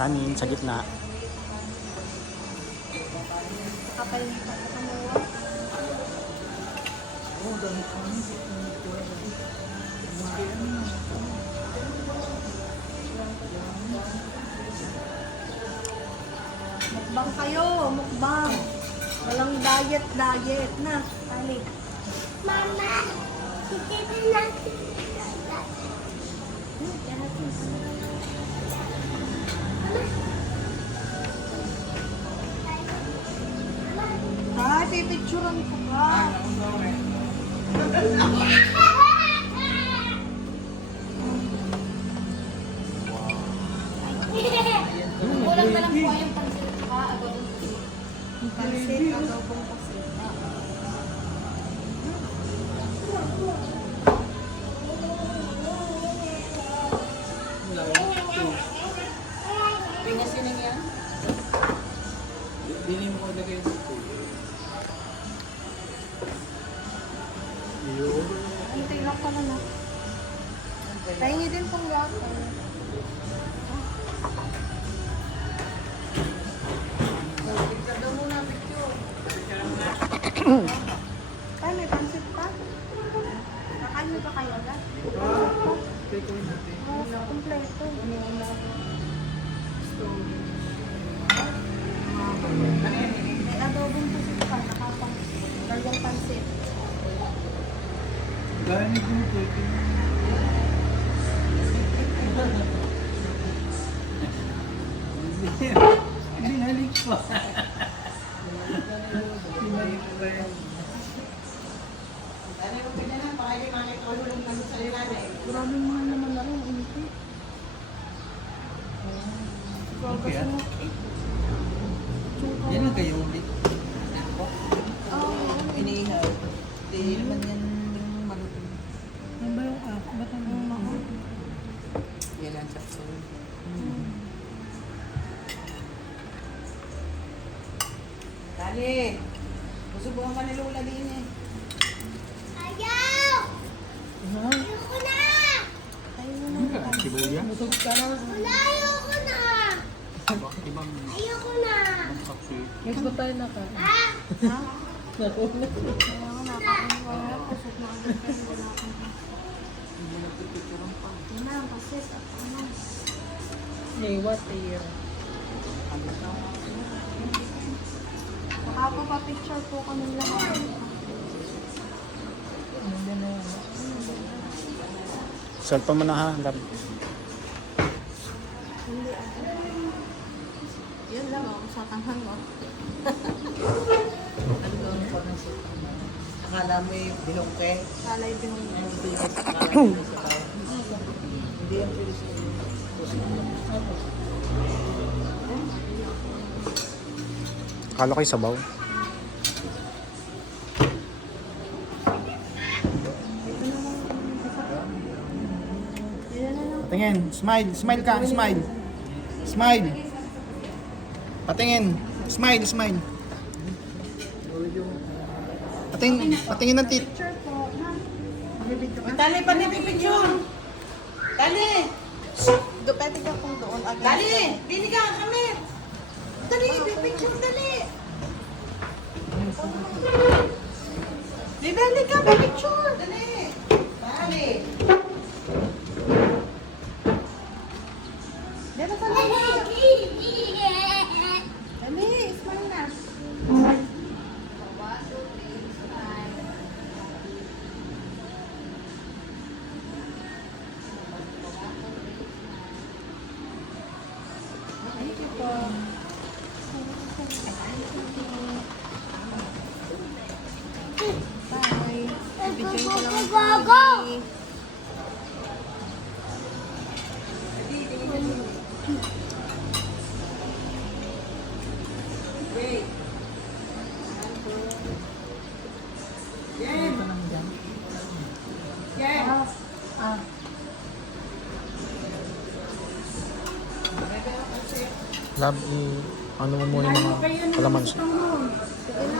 Kanin sa gitna. Kapal nito. Oh, dami kanin. Mukbang kayo, mukbang. Walang diet na. Kali. Mama, hindi natin. Ay, pipicturean ko ka. Kulang na lang po yung pansit ha, agad. Pansit, adobong pansit. Pingasin yan? Bili mo ko lagay dito. Hintay lang pala na. Pahingi din pong water. Ay, may pansit pa? Nakain mo ba kayo agad? Prituin natin. Oh, kompleto. May adobong pansit pa, nakapang dalawang pansit. Gano'n yung prituin. Binalik pa. Binalik pa yan. Maraming mahal naman na rin, hindi. Okay, ah. Yan ang kayo ulit. Oo, Iniihaw. Hindi naman yan yung malutong. yan ba yung app? Ba't ang mahal? Yan ang sakso. Dali! Susubukan ka ni Lola din eh. Ayaw! Ayoko na! Sibuya? Busog ka na. Wala, ayoko na! Bakit ibang Ayoko na! sakit? Next ba tayo naka? Ha? Ha? Nauna. Kaya ako nakain ko na. Kusok na agad kayo. Wala akong yun na, pasit at ano. May what a year. Nakapapapicture po kami lahat. Cellphone mo na ha. Lab. Hindi ako. Yun lang ako sa tanghang mo. Ano doon pa ng sita? Akala mo yung bilongke? Kalay din yung Hindi yan. Akala mo yung sita. Hindi yan pwede sa iyo. Akala ko yung sabaw. Patingin. Smile. Smile ka. Smile. Smile. Patingin. Smile. Smile. Patingin ng tit. picture po. Ha? Magbibidyo ka? Dali pa niya picture. Dali. Pwede ka pong doon agad. Dali. Dili ka kami. Dali. Picture dali. Dali ka, picture. Dali. Dali. Dali ka lang. Dali, smile na. Thank you po. Bye. Bibidyoin ko lang ang family. Wait. Yan. Yan. Ah. Lab, ano mo muna yung mga kalamansi. Sige na.